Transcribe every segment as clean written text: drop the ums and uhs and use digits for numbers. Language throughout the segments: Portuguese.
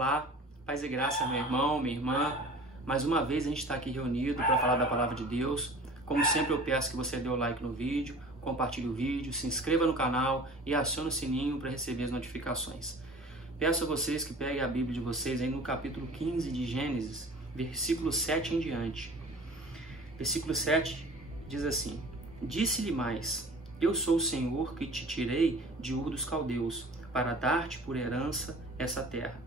Olá, paz e graça, meu irmão, minha irmã. Mais uma vez a gente está aqui reunido para falar da Palavra de Deus. Como sempre eu peço que você dê o like no vídeo, compartilhe o vídeo, se inscreva no canal e acione o sininho para receber as notificações. Peço a vocês que peguem a Bíblia de vocês aí no capítulo 15 de Gênesis, versículo 7 em diante. Versículo 7 diz assim: Disse-lhe mais: Eu sou o Senhor que te tirei de Ur dos Caldeus, para dar-te por herança essa terra.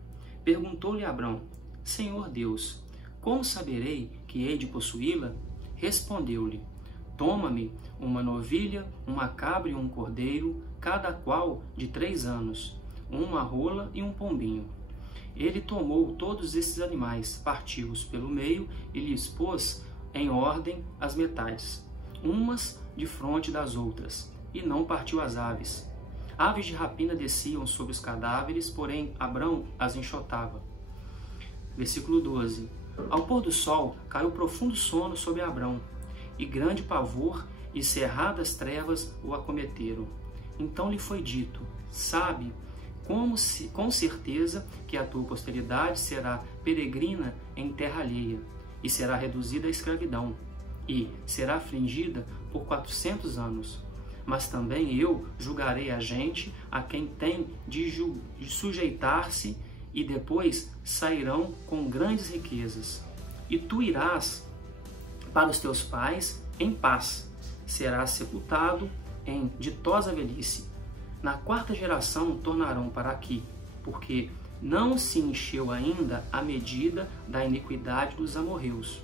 Perguntou-lhe Abrão: Senhor Deus, como saberei que hei de possuí-la? Respondeu-lhe: Toma-me uma novilha, uma cabra e um cordeiro, cada qual de 3 anos, uma rola e um pombinho. Ele tomou todos esses animais, partiu-os pelo meio e lhes pôs em ordem as metades, umas defronte das outras, e não partiu as aves. Aves de rapina desciam sobre os cadáveres, porém Abrão as enxotava. Versículo 12. Ao pôr do sol, caiu profundo sono sobre Abrão, e grande pavor e cerradas trevas o acometeram. Então lhe foi dito: Sabe com certeza que a tua posteridade será peregrina em terra alheia, e será reduzida à escravidão, e será afligida por 400 anos. Mas também eu julgarei a gente a quem tem de sujeitar-se, e depois sairão com grandes riquezas. E tu irás para os teus pais em paz, serás sepultado em ditosa velhice. Na 4ª geração tornarão para aqui, porque não se encheu ainda a medida da iniquidade dos amorreus.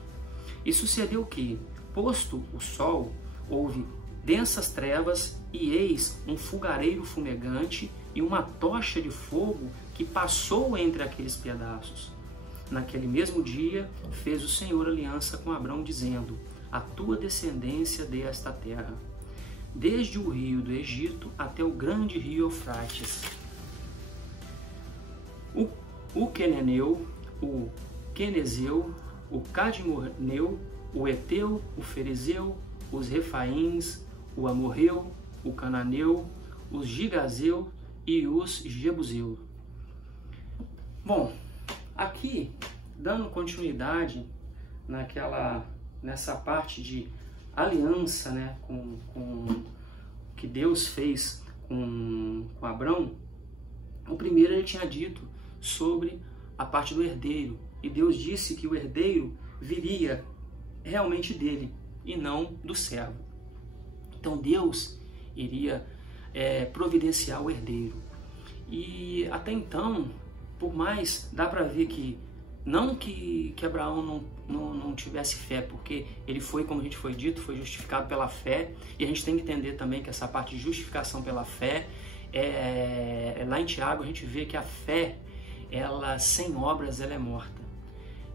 E sucedeu que, posto o sol, houve densas trevas, e eis um fogareiro fumegante e uma tocha de fogo que passou entre aqueles pedaços. Naquele mesmo dia fez o Senhor aliança com Abrão, dizendo: A tua descendência dê esta terra, desde o rio do Egito até o grande rio Eufrates. O Queneneu, o Quenezeu, o Cadmoneu, o Eteu, o Ferezeu, os Refaíns, o Amorreu, o Cananeu, os Gigazeu e os Jebuseu. Bom, aqui, dando continuidade nessa parte de aliança, né, com que Deus fez com Abrão, o primeiro ele tinha dito sobre a parte do herdeiro, e Deus disse que o herdeiro viria realmente dele e não do servo. Então Deus iria providenciar o herdeiro. E até então, por mais, dá para ver que não que Abraão não tivesse fé, porque ele foi, como a gente foi dito, foi justificado pela fé, e a gente tem que entender também que essa parte de justificação pela fé, lá em Tiago a gente vê que a fé, ela sem obras, ela é morta.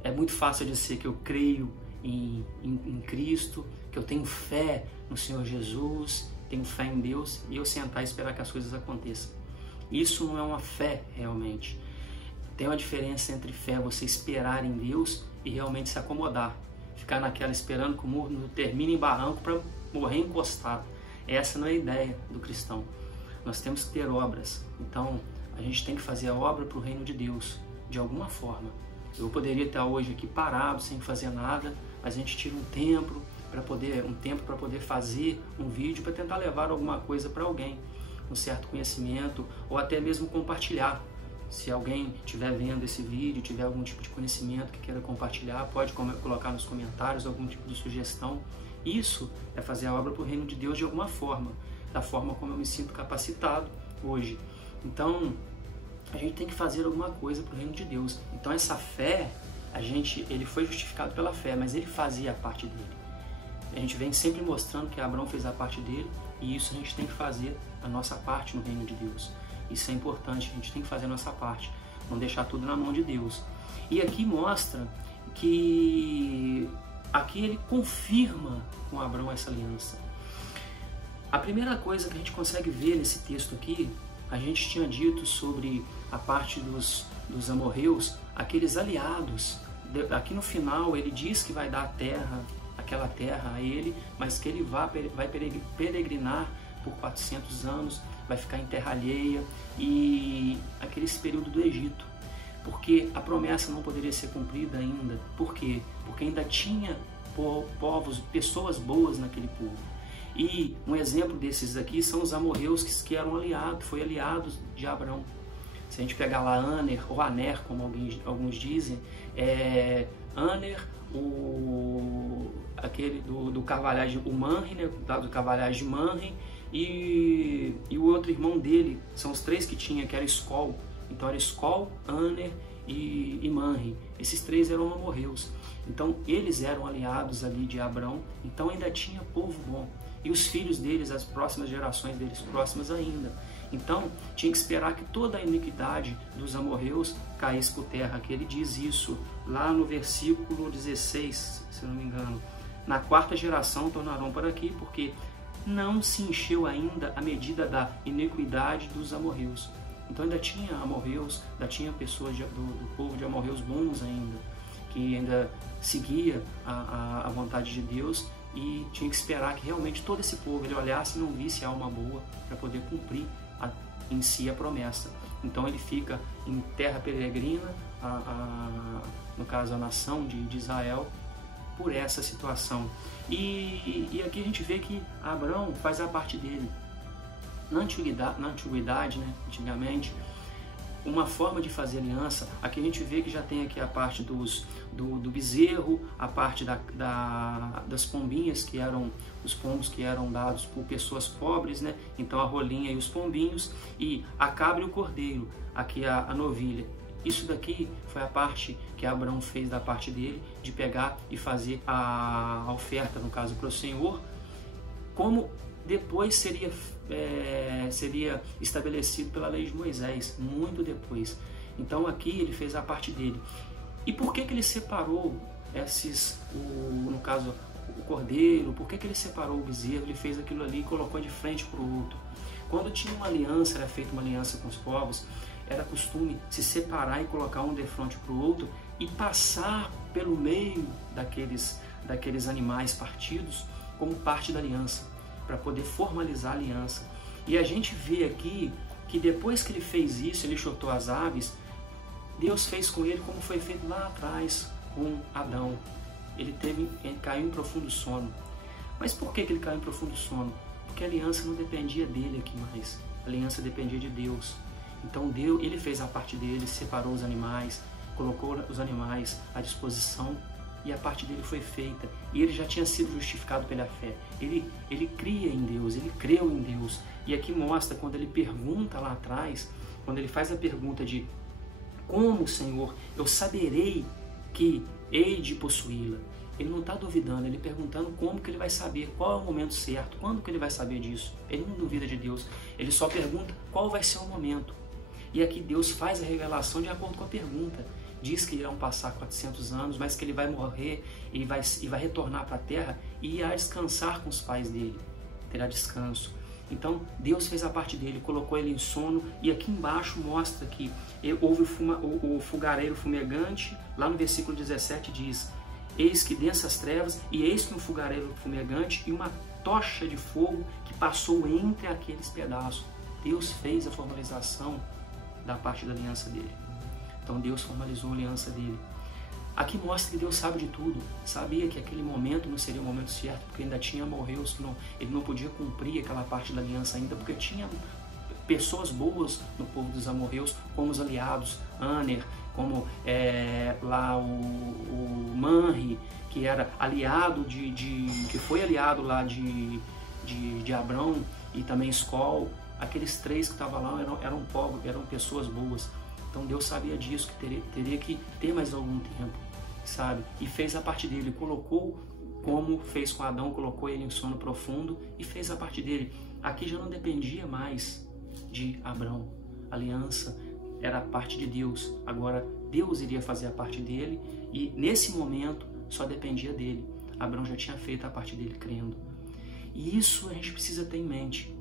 É muito fácil dizer que eu creio em Cristo, que eu tenho fé no Senhor Jesus, tenho fé em Deus, e eu sentar e esperar que as coisas aconteçam. Isso não é uma fé realmente. Tem uma diferença entre fé, você esperar em Deus, e realmente se acomodar, ficar naquela esperando que o mundo termine em barranco para morrer encostado. Essa não é a ideia do cristão. Nós temos que ter obras. Então a gente tem que fazer a obra para o reino de Deus, de alguma forma. Eu poderia estar hoje aqui parado, sem fazer nada, mas a gente tira um tempo para poder fazer um vídeo, para tentar levar alguma coisa para alguém, um certo conhecimento, ou até mesmo compartilhar. Se alguém estiver vendo esse vídeo, tiver algum tipo de conhecimento que queira compartilhar, pode colocar nos comentários algum tipo de sugestão. Isso é fazer a obra para o reino de Deus de alguma forma, da forma como eu me sinto capacitado hoje. Então, a gente tem que fazer alguma coisa para o reino de Deus. Então essa fé, ele foi justificado pela fé, mas ele fazia a parte dele. A gente vem sempre mostrando que Abrão fez a parte dele, e isso a gente tem que fazer a nossa parte no reino de Deus. Isso é importante, a gente tem que fazer a nossa parte, não deixar tudo na mão de Deus. E aqui mostra que aqui ele confirma com Abrão essa aliança. A primeira coisa que a gente consegue ver nesse texto aqui, a gente tinha dito sobre a parte dos amorreus, aqueles aliados. Aqui no final ele diz que vai dar aquela terra a ele, mas que ele vai peregrinar por 400 anos, vai ficar em terra alheia, e aquele período do Egito. porque a promessa não poderia ser cumprida ainda. Por quê? Porque ainda tinha pessoas boas naquele povo. E um exemplo desses aqui são os amorreus que eram foi aliados de Abrão. Se a gente pegar lá Aner, ou Aner, como alguns dizem, Aner, aquele do carvalhais, o Manre, né, do carvalhais de Manre, e o outro irmão dele, são os três que tinha, que era Escol. Então era Escol, Aner e Manre. Esses três eram amorreus. Então eles eram aliados ali de Abrão, então ainda tinha povo bom. E os filhos deles, as próximas gerações deles, próximas ainda. Então tinha que esperar que toda a iniquidade dos amorreus caísse por terra, que ele diz isso lá no versículo 16, se não me engano. Na quarta geração tornarão para aqui, porque não se encheu ainda a medida da iniquidade dos amorreus. Então ainda tinha amorreus, ainda tinha pessoas do povo de amorreus bons ainda, que ainda seguia a vontade de Deus, e tinha que esperar que realmente todo esse povo ele olhasse e não visse a alma boa para poder cumprir em si a promessa. Então ele fica em terra peregrina, no caso a nação de Israel, por essa situação. E aqui a gente vê que Abrão faz a parte dele. Na antiguidade, né, antigamente, uma forma de fazer aliança, aqui a gente vê que já tem aqui a parte do bezerro, a parte das pombinhas, que eram os pombos que eram dados por pessoas pobres, né? Então a rolinha e os pombinhos, e a cabra e o cordeiro, aqui a novilha. Isso daqui foi a parte que Abrão fez da parte dele, de pegar e fazer a oferta, no caso, para o Senhor, como depois seria estabelecido pela lei de Moisés, muito depois. Então aqui ele fez a parte dele. E por que ele separou no caso, o cordeiro? Por que ele separou o bezerro? Ele fez aquilo ali e colocou de frente para o outro. Quando tinha uma aliança, era feita uma aliança com os povos, era costume se separar e colocar um de frente para o outro e passar pelo meio daqueles animais partidos como parte da aliança, para poder formalizar a aliança. E a gente vê aqui que depois que ele fez isso, ele chutou as aves, Deus fez com ele como foi feito lá atrás com Adão. Ele caiu em profundo sono. Mas por que ele caiu em profundo sono? Porque a aliança não dependia dele aqui mais. A aliança dependia de Deus. Então ele fez a parte dele, separou os animais, colocou os animais à disposição, e a parte dele foi feita. E ele já tinha sido justificado pela fé. Ele cria em Deus, ele creu em Deus. E aqui mostra, quando ele pergunta lá atrás, quando ele faz a pergunta de como, Senhor, eu saberei que hei de possuí-la. Ele não está duvidando, ele perguntando como que ele vai saber, qual é o momento certo, quando que ele vai saber disso. Ele não duvida de Deus, ele só pergunta qual vai ser o momento. E aqui Deus faz a revelação de acordo com a pergunta. Diz que irão passar 400 anos, mas que ele vai morrer e vai retornar para a terra e irá descansar com os pais dele. Terá descanso. Então Deus fez a parte dele, colocou ele em sono, e aqui embaixo mostra que houve o fogareiro fumegante. Lá no versículo 17 diz: eis que densas trevas, e eis que um fogareiro fumegante e uma tocha de fogo que passou entre aqueles pedaços. Deus fez a formalização da parte da aliança dele. Então Deus formalizou a aliança dele. Aqui mostra que Deus sabe de tudo. Sabia que aquele momento não seria o momento certo, porque ainda tinha amorreus que ele não podia cumprir aquela parte da aliança ainda, porque tinha pessoas boas no povo dos amorreus, como os aliados, Aner, como lá o Manre, que era aliado que foi aliado lá de Abrão, e também Escol. Aqueles três que estavam lá eram pessoas boas. Então Deus sabia disso, que teria que ter mais algum tempo, sabe? E fez a parte dele, colocou, como fez com Adão, colocou ele em sono profundo e fez a parte dele. Aqui já não dependia mais de Abrão. A aliança era a parte de Deus. Agora Deus iria fazer a parte dele, e nesse momento só dependia dele. Abrão já tinha feito a parte dele crendo. E isso a gente precisa ter em mente.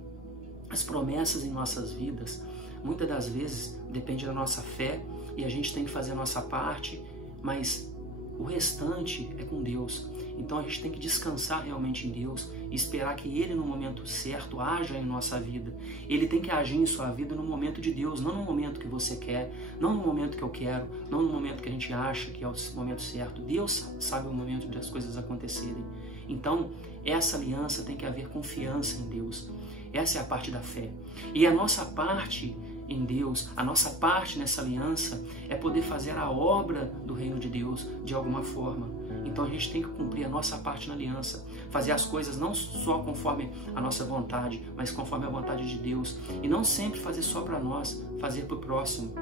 As promessas em nossas vidas, muitas das vezes, depende da nossa fé, e a gente tem que fazer a nossa parte, mas O restante é com Deus. Então a gente tem que descansar realmente em Deus e esperar que Ele, no momento certo, haja em nossa vida. Ele tem que agir em sua vida no momento de Deus, não no momento que você quer, não no momento que eu quero, não no momento que a gente acha que é o momento certo. Deus sabe o momento das coisas acontecerem. Então, essa aliança tem que haver confiança em Deus. Essa é a parte da fé. E a nossa parte em Deus, a nossa parte nessa aliança é poder fazer a obra do reino de Deus de alguma forma. Então a gente tem que cumprir a nossa parte na aliança, fazer as coisas não só conforme a nossa vontade, mas conforme a vontade de Deus. E não sempre fazer só para nós, fazer para o próximo.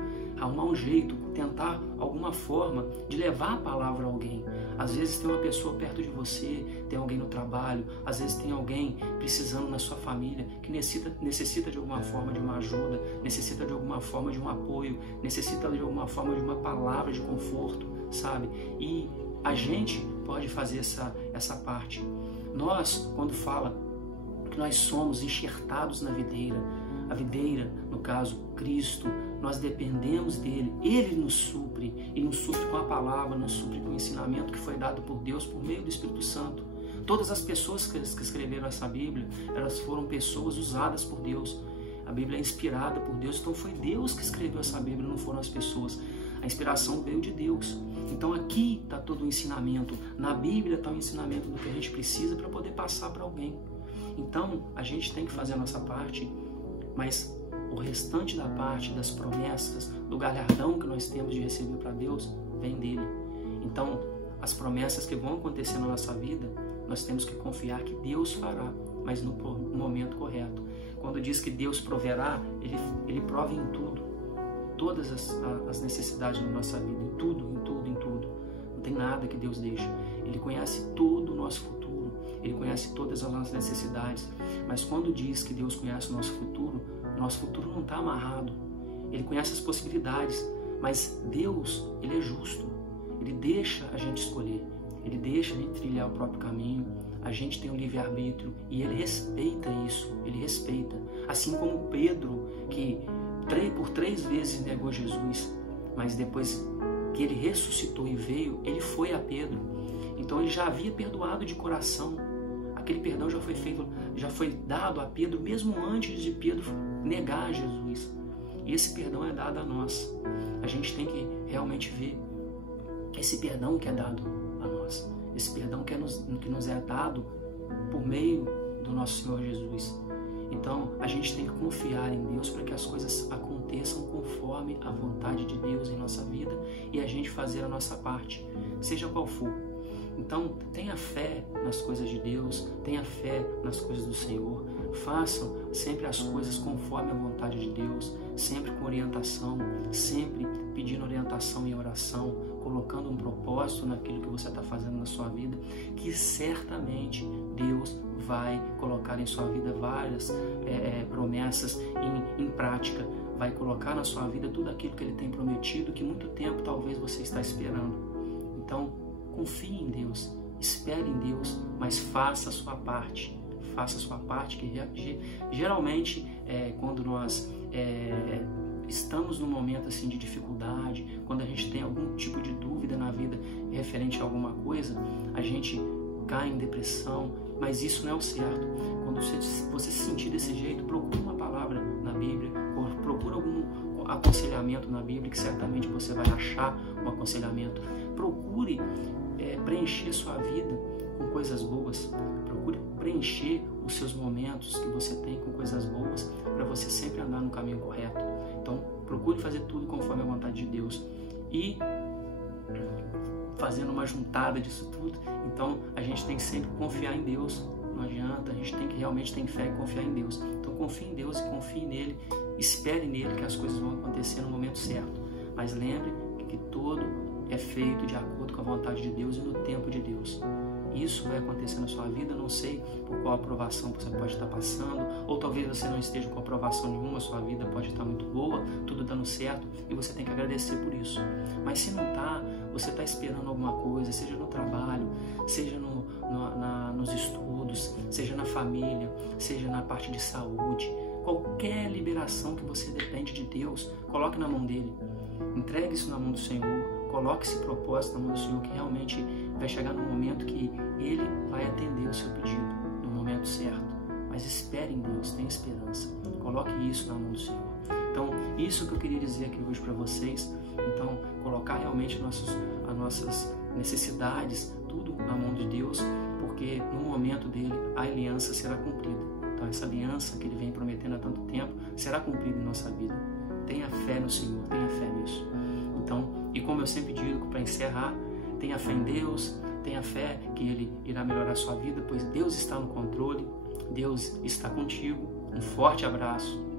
Arrumar um jeito, tentar alguma forma de levar a palavra a alguém. Às vezes tem uma pessoa perto de você, tem alguém no trabalho, às vezes tem alguém precisando na sua família que necessita de alguma forma de uma ajuda, necessita de alguma forma de um apoio, necessita de alguma forma de uma palavra de conforto, sabe? E a gente pode fazer essa parte. Nós, quando fala que nós somos enxertados na videira, a videira, no caso, Cristo, nós dependemos dele, ele nos supre, e nos supre com a palavra, nos supre com o ensinamento que foi dado por Deus por meio do Espírito Santo. Todas as pessoas que escreveram essa Bíblia, elas foram pessoas usadas por Deus. A Bíblia é inspirada por Deus, então foi Deus que escreveu essa Bíblia, não foram as pessoas. A inspiração veio de Deus. Então aqui está todo o ensinamento, na Bíblia está o ensinamento do que a gente precisa para poder passar para alguém. Então a gente tem que fazer a nossa parte, mas o restante da parte das promessas, do galardão que nós temos de receber para Deus, vem dele. Então, as promessas que vão acontecer na nossa vida, nós temos que confiar que Deus fará, mas no momento correto. Quando diz que Deus proverá, Ele prova em tudo. Todas as necessidades da nossa vida, em tudo. Não tem nada que Deus deixe. Ele conhece todo o nosso futuro, Ele conhece todas as nossas necessidades. Mas quando diz que Deus conhece o nosso futuro não está amarrado. Ele conhece as possibilidades, mas Deus, Ele é justo. Ele deixa a gente escolher, Ele deixa a gente trilhar o próprio caminho. A gente tem um livre-arbítrio e Ele respeita isso, Ele respeita. Assim como Pedro, que por 3 vezes negou Jesus, mas depois que ele ressuscitou e veio, ele foi a Pedro. Então ele já havia perdoado de coração. Aquele perdão já foi dado a Pedro mesmo antes de Pedro negar Jesus. E esse perdão é dado a nós. A gente tem que realmente ver que esse perdão que é dado a nós, esse perdão que nos é dado por meio do nosso Senhor Jesus. Então a gente tem que confiar em Deus para que as coisas aconteçam conforme a vontade de Deus em nossa vida e a gente fazer a nossa parte, seja qual for. Então, tenha fé nas coisas de Deus, tenha fé nas coisas do Senhor, façam sempre as coisas conforme a vontade de Deus, sempre com orientação, sempre pedindo orientação e oração, colocando um propósito naquilo que você está fazendo na sua vida, que certamente Deus vai colocar em sua vida várias promessas em prática, vai colocar na sua vida tudo aquilo que Ele tem prometido, que muito tempo talvez você está esperando. Então, confie em Deus, espere em Deus, mas faça a sua parte. Faça a sua parte, que geralmente quando nós estamos num momento assim de dificuldade, quando a gente tem algum tipo de dúvida na vida referente a alguma coisa, a gente cai em depressão, mas isso não é o certo. Quando você se sentir desse jeito, procure uma palavra na Bíblia, ou procure algum aconselhamento na Bíblia, que certamente você vai achar um aconselhamento. Procure preencher sua vida com coisas boas, procure preencher os seus momentos que você tem com coisas boas, para você sempre andar no caminho correto. Então, procure fazer tudo conforme a vontade de Deus. E fazendo uma juntada disso tudo, então a gente tem que sempre confiar em Deus. Não adianta, a gente tem que realmente ter fé e confiar em Deus. Então confie em Deus e confie nele, espere nele que as coisas vão acontecer no momento certo. Mas lembre que tudo é feito de acordo com a vontade de Deus e no tempo de Deus. Isso vai acontecer na sua vida, não sei por qual aprovação você pode estar passando, ou talvez você não esteja com aprovação nenhuma, a sua vida pode estar muito boa, tudo dando certo, e você tem que agradecer por isso. Mas se não está, você está esperando alguma coisa, seja no trabalho, seja nos estudos, seja na família, seja na parte de saúde, qualquer liberação que você depende de Deus, coloque na mão dele. Entregue isso na mão do Senhor, coloque esse propósito na mão do Senhor, que realmente vai chegar no momento que Ele vai atender o seu pedido, no momento certo. Mas espere em Deus, tenha esperança. Coloque isso na mão do Senhor. Então, isso que eu queria dizer aqui hoje para vocês. Então, colocar realmente as nossas necessidades, tudo na mão de Deus, porque no momento dele a aliança será cumprida. Então, essa aliança que Ele vem prometendo há tanto tempo será cumprida em nossa vida. Tenha fé no Senhor, tenha fé nisso. Então, e como eu sempre digo, para encerrar, tenha fé em Deus, tenha fé que Ele irá melhorar a sua vida, pois Deus está no controle, Deus está contigo. Um forte abraço.